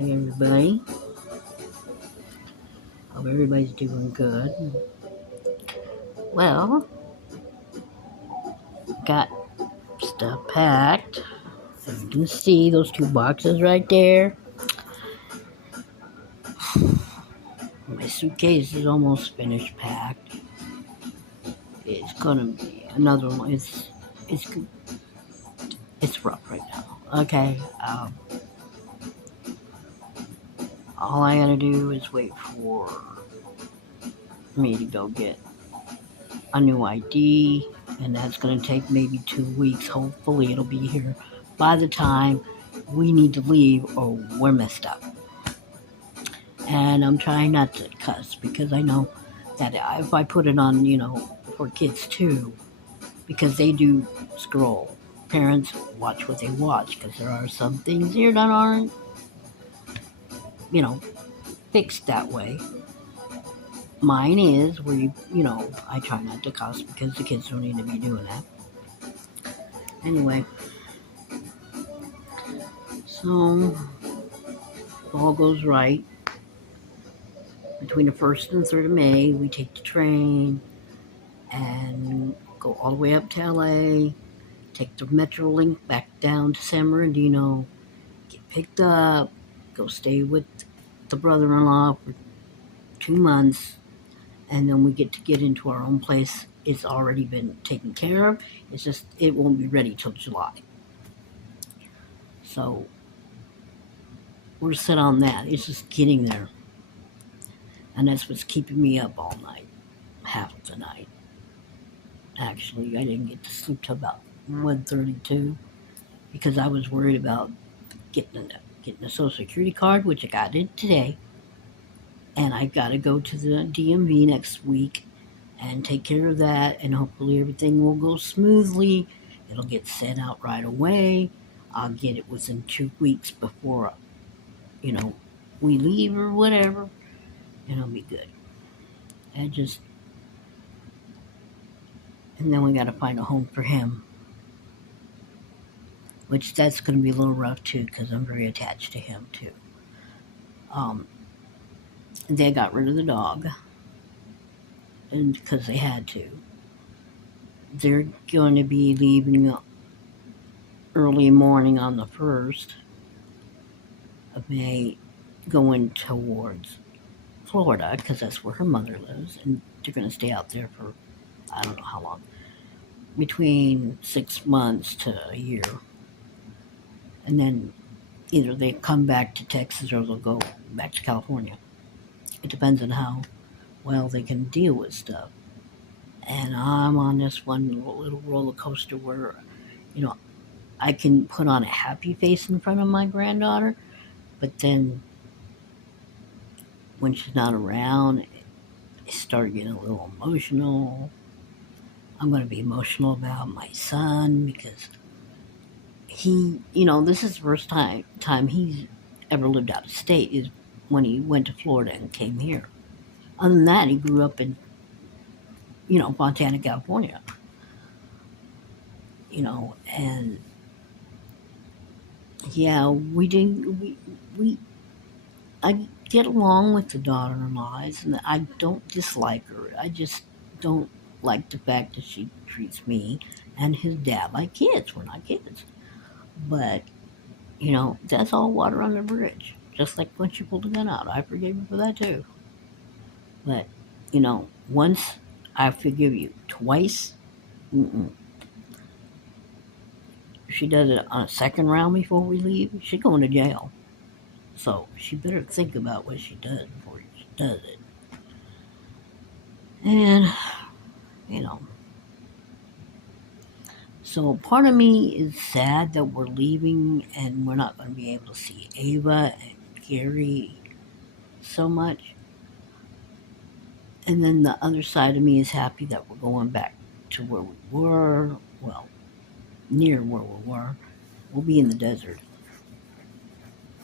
Hi, everybody. Hope everybody's doing good. Well, got stuff packed. As you can see, those two boxes right there. My suitcase is almost finished packed. It's gonna be another one. It's it's rough right now. Okay. All I gotta do is wait for me to go get a new ID, and that's gonna take maybe 2 weeks. Hopefully, it'll be here by the time we need to leave or we're messed up. And I'm trying not to cuss because I know that if I put it on, for kids too, because they do scroll. Parents watch what they watch because there are some things here that aren't, you know, fixed that way. Mine is where I try not to cuss because the kids don't need to be doing that. Anyway, so if all goes right, between the 1st and 3rd of May, we take the train and go all the way up to LA, take the Metrolink back down to San Bernardino, get picked up, go stay with the brother-in-law for 2 months, and then we get into our own place. It's already been taken care of. It's just it won't be ready till July. So we're set on that. It's just getting there. And that's what's keeping me up all night. Half of the night. Actually, I didn't get to sleep till about 1:32 because I was worried about getting a social security card, which I got it today. And I got to go to the DMV next week and take care of that, and hopefully everything will go smoothly. It'll get sent out right away. I'll get it within 2 weeks before, you know, we leave or whatever, and it'll be good. And then we got to find a home for him, which that's going to be a little rough too, because I'm very attached to him too. Um, they got rid of the dog, and because they had to, they're going to be leaving early morning on the 1st of May, going towards Florida because that's where her mother lives, and they're going to stay out there for I don't know how long, between 6 months to a year, and then either they come back to Texas or they'll go back to California. It depends on how well they can deal with stuff. And I'm on this one little roller coaster where, you know, I can put on a happy face in front of my granddaughter, but then when she's not around, I start getting a little emotional. I'm going to be emotional about my son because this is the first time he's ever lived out of state is when he went to Florida and came here. Other than that, he grew up in, Fontana, California, and yeah, I get along with the daughter-in-laws, and I don't dislike her. I just don't like the fact that she treats me and his dad like kids. We're not kids. But, that's all water on the bridge. Just like when she pulled the gun out. I forgave you for that too. But, once I forgive you. Twice, mm-mm. If she does it on a second round before we leave, she's going to jail. So she better think about what she does before she does it. And, you know, so part of me is sad that we're leaving and we're not going to be able to see Ava and Gary so much. And then the other side of me is happy that we're going back to where we were. Well, near where we were. We'll be in the desert.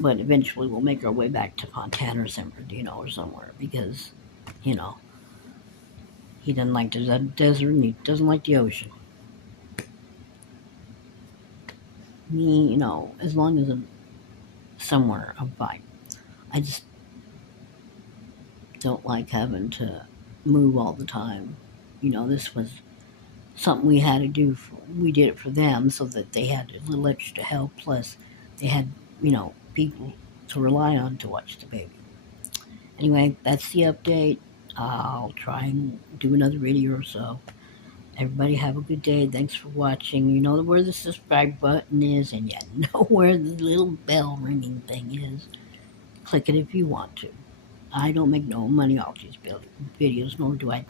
But eventually we'll make our way back to Fontana or San Bernardino or somewhere because, you know, he doesn't like the desert and he doesn't like the ocean. Me, as long as I'm somewhere, I'm fine. I just don't like having to move all the time. This was something we had to do. We did it for them so that they had a little extra help. Plus, they had, people to rely on to watch the baby. Anyway, that's the update. I'll try and do another video or so. Everybody have a good day. Thanks for watching. You know where the subscribe button is, and you know where the little bell ringing thing is. Click it if you want to. I don't make no money off these videos, nor do I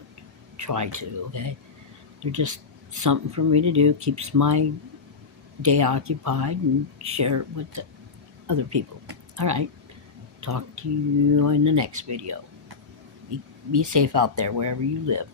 try to, okay? They're just something for me to do. Keeps my day occupied and share it with the other people. All right. Talk to you in the next video. Be safe out there wherever you live.